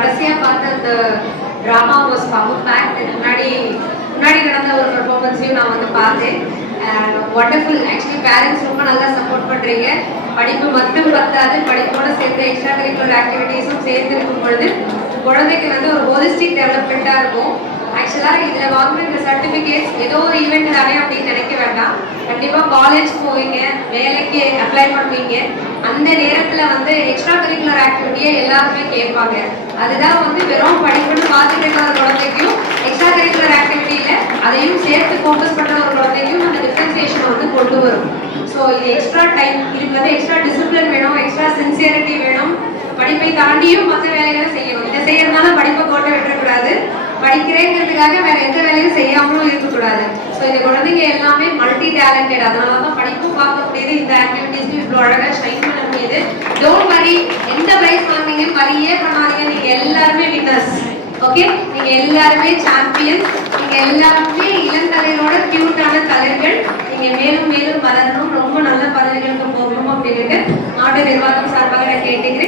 கடைசியா பார்த்த அந்த டிராமா வாஸ் பவர் பேக். முன்னாடி நடந்த ஒரு பெர்ஃபார்மன்ஸையும் நான் வந்து பார்த்தேன். வண்டர்ஃபுல். ஆக்சுவலி பேரண்ட்ஸ் ரொம்ப நல்லா சப்போர்ட் பண்றீங்க. படிப்பு மட்டும் பத்தாது, படிப்போட சேர்த்து எக்ஸ்ட்ரா கரிக்குலர் ஆக்டிவிட்டீஸும் சேர்த்து இருக்கும் பொழுது குழந்தைக்கு வந்து ஒரு ஹோலிஸ்டிக் டெவலப்மெண்ட்டா இருக்கும். ஆக்சுவலா இதுல வாங்குற இந்த சர்டிபிகேட்ஸ் ஏதோ ஒரு ஈவெண்ட் தானே அப்படின்னு நினைக்க வேண்டாம். கண்டிப்பா காலேஜ் போவீங்க, வேலைக்கு அப்ளை பண்ணுவீங்க, அந்த நேரத்துல வந்து எக்ஸ்ட்ரா கரிக்குலர் ஆக்டிவிட்டியை எல்லாருமே கேட்பாங்க. அதுதான் வந்து வெறும் படிப்புன்னு பார்த்துட்டு இருக்கிற ஒரு குழந்தைக்கும் எக்ஸ்ட்ரா கரிக்குலர் ஆக்டிவிட்டியில அதையும் சேர்த்து ஃபோக்கஸ் பண்ற ஒரு குழந்தைக்கும் அந்த டிஃபரன்சியேஷனை வந்து கொண்டு வரும். ஸோ இது எக்ஸ்ட்ரா டைம், இதுக்கு வந்து எக்ஸ்ட்ரா டிசிப்ளின் வேணும், எக்ஸ்ட்ரா சின்சியரிட்டி வேணும். படிப்பை தாண்டியும் மற்ற வேலைகளை செய்யணும். இதை செய்யறதுனால படிப்பை கோட்டை விட்டுறக்கூடாது, படிக்கிறேங்கிறதுக்காக வேற எந்த வேலையும் செய்யாமலும் இருக்கக்கூடாது. ஸோ இந்த குழந்தைங்க எல்லாமே மல்டி டேலண்டட். அதனால தான் படிப்பும் பார்க்க முடியுது, இந்த ஆக்டிவிட்டிஸ்லையும் இவ்வளோ அழகாக ஷைன் பண்ண முடியுது. டோன்ட் வரி, எந்த பிரைஸ் வாங்குறீங்க வரியே பண்ணாதீங்க. நீங்க எல்லாருமே வின்னர்ஸ். ஓகே, நீங்க எல்லாருமே சாம்பியன். நீங்க எல்லாருமே இளந்தலைகளோட கியூட்டான தலைகள். நீங்க மேலும் மேலும் வளரணும், ரொம்ப நல்ல பதவிகளுக்கு போகணும் அப்படின்னு நாட்டு நிர்வாகம் சார்பாக நான் கேட்டுக்கிறேன்.